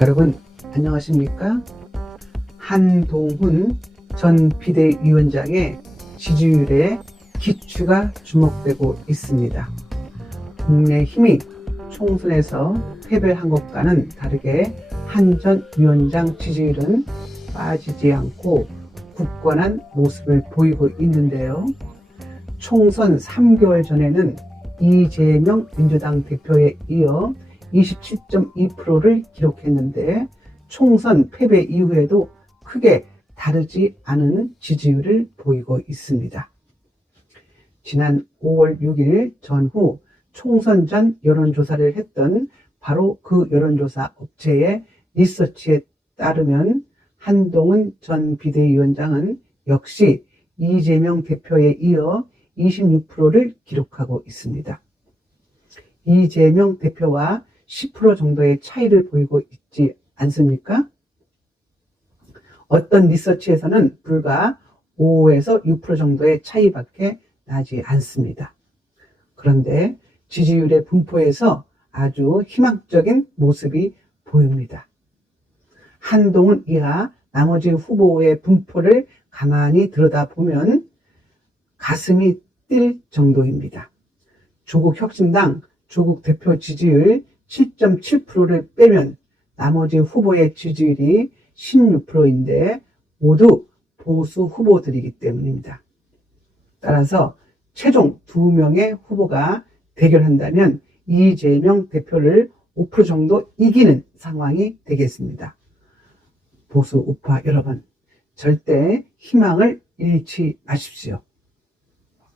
여러분 안녕하십니까? 한동훈 전 비대위원장의 지지율에 기추가 주목되고 있습니다. 국민의힘이 총선에서 패배한 것과는 다르게 한 전 위원장 지지율은 빠지지 않고 굳건한 모습을 보이고 있는데요. 총선 3개월 전에는 이재명 민주당 대표에 이어 27.2%를 기록했는데 총선 패배 이후에도 크게 다르지 않은 지지율을 보이고 있습니다. 지난 5월 6일 전후 총선 전 여론조사를 했던 바로 그 여론조사 업체의 리서치에 따르면 한동훈 전 비대위원장은 역시 이재명 대표에 이어 26%를 기록하고 있습니다. 이재명 대표와 10% 정도의 차이를 보이고 있지 않습니까? 어떤 리서치에서는 불과 5에서 6% 정도의 차이밖에 나지 않습니다. 그런데 지지율의 분포에서 아주 희망적인 모습이 보입니다. 한동훈 이하 나머지 후보의 분포를 가만히 들여다보면 가슴이 뛸 정도입니다. 조국 혁신당 조국 대표 지지율 7.7%를 빼면 나머지 후보의 지지율이 16%인데 모두 보수 후보들이기 때문입니다. 따라서 최종 2명의 후보가 대결한다면 이재명 대표를 5% 정도 이기는 상황이 되겠습니다. 보수 우파 여러분, 절대 희망을 잃지 마십시오.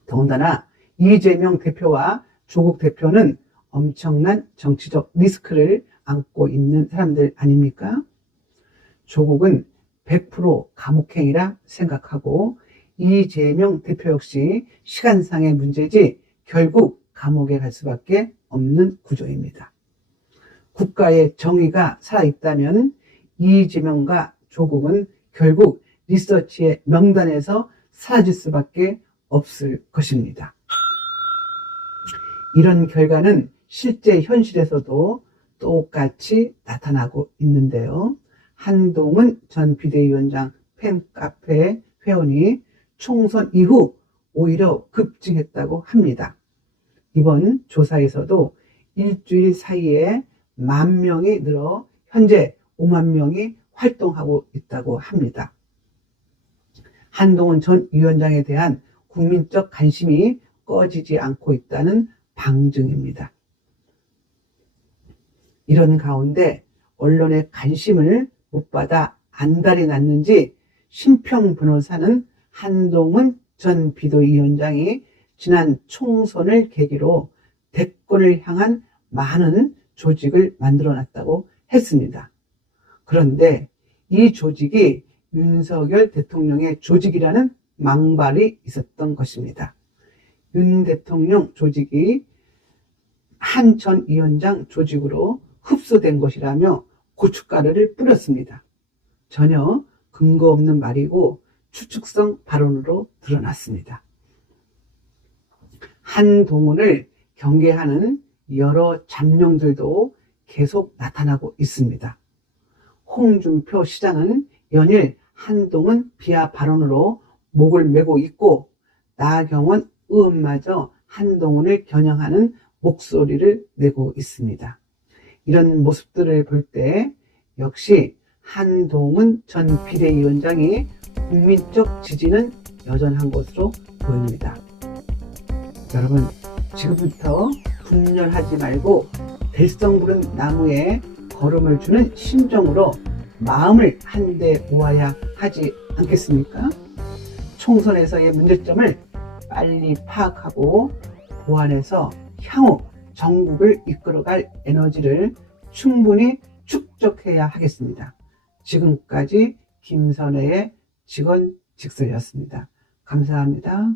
더군다나 이재명 대표와 조국 대표는 엄청난 정치적 리스크를 안고 있는 사람들 아닙니까? 조국은 100% 감옥행이라 생각하고 이재명 대표 역시 시간상의 문제지 결국 감옥에 갈 수밖에 없는 구조입니다. 국가의 정의가 살아있다면 이재명과 조국은 결국 리서치의 명단에서 사라질 수밖에 없을 것입니다. 이런 결과는 실제 현실에서도 똑같이 나타나고 있는데요. 한동훈 전 비대위원장 팬카페 회원이 총선 이후 오히려 급증했다고 합니다. 이번 조사에서도 일주일 사이에 10,000명이 늘어 현재 50,000명이 활동하고 있다고 합니다. 한동훈 전 위원장에 대한 국민적 관심이 꺼지지 않고 있다는 방증입니다. 이런 가운데 언론의 관심을 못 받아 안달이 났는지 심평 변호사는 한동훈 전 비대위원장이 지난 총선을 계기로 대권을 향한 많은 조직을 만들어놨다고 했습니다. 그런데 이 조직이 윤석열 대통령의 조직이라는 망발이 있었던 것입니다. 윤 대통령 조직이 한 전 위원장 조직으로 흡수된 것이라며 고춧가루를 뿌렸습니다. 전혀 근거 없는 말이고 추측성 발언으로 드러났습니다. 한동훈을 경계하는 여러 잠룡들도 계속 나타나고 있습니다. 홍준표 시장은 연일 한동훈 비하 발언으로 목을 메고 있고 나경원 의원마저 한동훈을 겨냥하는 목소리를 내고 있습니다. 이런 모습들을 볼 때 역시 한동훈 전 비대위원장이 국민적 지지는 여전한 것으로 보입니다. 여러분, 지금부터 분열하지 말고 될성 부른 나무에 걸음을 주는 심정으로 마음을 한데 모아야 하지 않겠습니까? 총선에서의 문제점을 빨리 파악하고 보완해서 향후 전국을 이끌어갈 에너지를 충분히 축적해야 하겠습니다. 지금까지 김선혜의 직원직설이었습니다. 감사합니다.